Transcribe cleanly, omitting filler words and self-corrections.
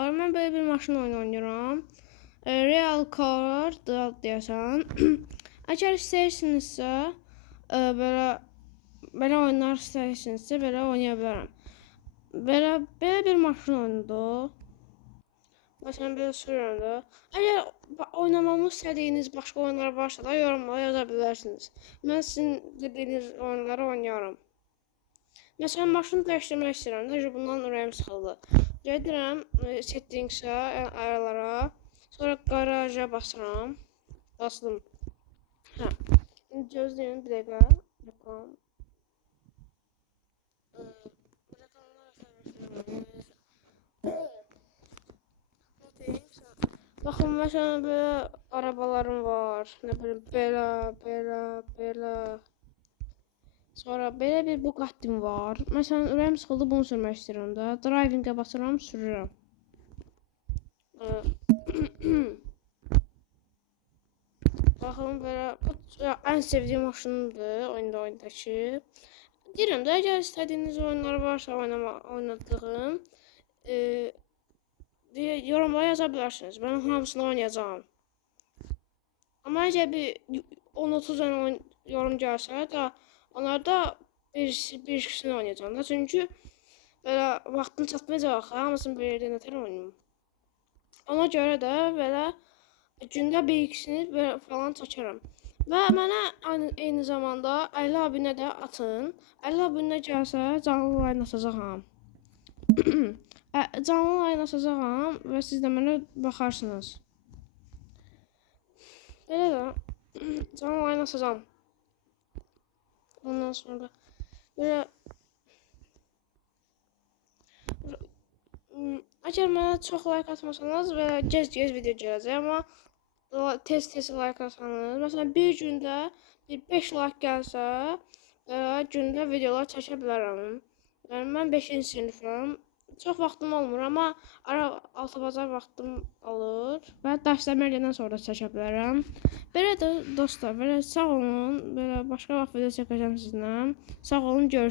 Mən böyle bir maşın oyunu oynuyorum. Real Car deyəsən. Əgər istəyirsinizsə, belə oyunlar istəyirsinizsə, belə oynaya bilərəm. Belə bir maşın oyunudur. Məsələn, belə sürürəm də. Əgər oynamamı istədiyiniz başqa oyunlar varsa da yorumlara yaza bilərsiniz. Mən sizin dediyiniz oyunları oynayaram. Məsələn, maşını dəyişdirmək istəyirəm də, bundan ürəyim sıxıldı. Gedirəm settingsə, ayarlara, sonra qaraja basıram. Basdım. Hə. İndi gözləyin bir dəqiqə. Reklam. Baxın, məsələn, belə arabalarım var. Nə bilim, belə. Sonra belə bir Bugatti'm var. Məsələn, ürəyim sıxıldı, bunu sürmək istəyirəm də. Driving'ə basıram, sürürəm. Baxın, belə ən sevdiyim maşınımdır oyundakı. Deyirəm də, əgər istədiyiniz oyunlar varsa oynadığım, yorumlara yaza bilərsiniz. Mən hamısını oynayacağım. Amma əgər bir 10-30 dənə yorum gəlsə də, onlarda bir ikisini oynayacağım da. Çünki belə vaxtım çatmayacaq, hamısını bir yerdə nətər oynayım. Ona görə də belə gündə bir ikisini falan çəkərəm. Və mənə eyni zamanda 50 abunə də atın. 50 abunə gəlsə canlı layın açacağam. Canlı layın açacağam və siz də mənə baxarsınız. Belə də canlı layın açacağam. Ondan sonra belə əgər mənə çox like atmasanız və gec video gələcək, amma tez like atsanız, məsələn bir gündə bir 5 like gəlsə, gündə videolar çəkə bilərəm. Yəni mən 5-ci sinifəm. Çox vaxtım olmur, amma ara 6 bazar vaxtım olur və dərslərimi eləyəndən sonra çəkə bilərəm. Belə də dostlar, belə sağ olun. Belə başqa vaxt video çəkəcəm sizinlə. Sağ olun, görüşürüz.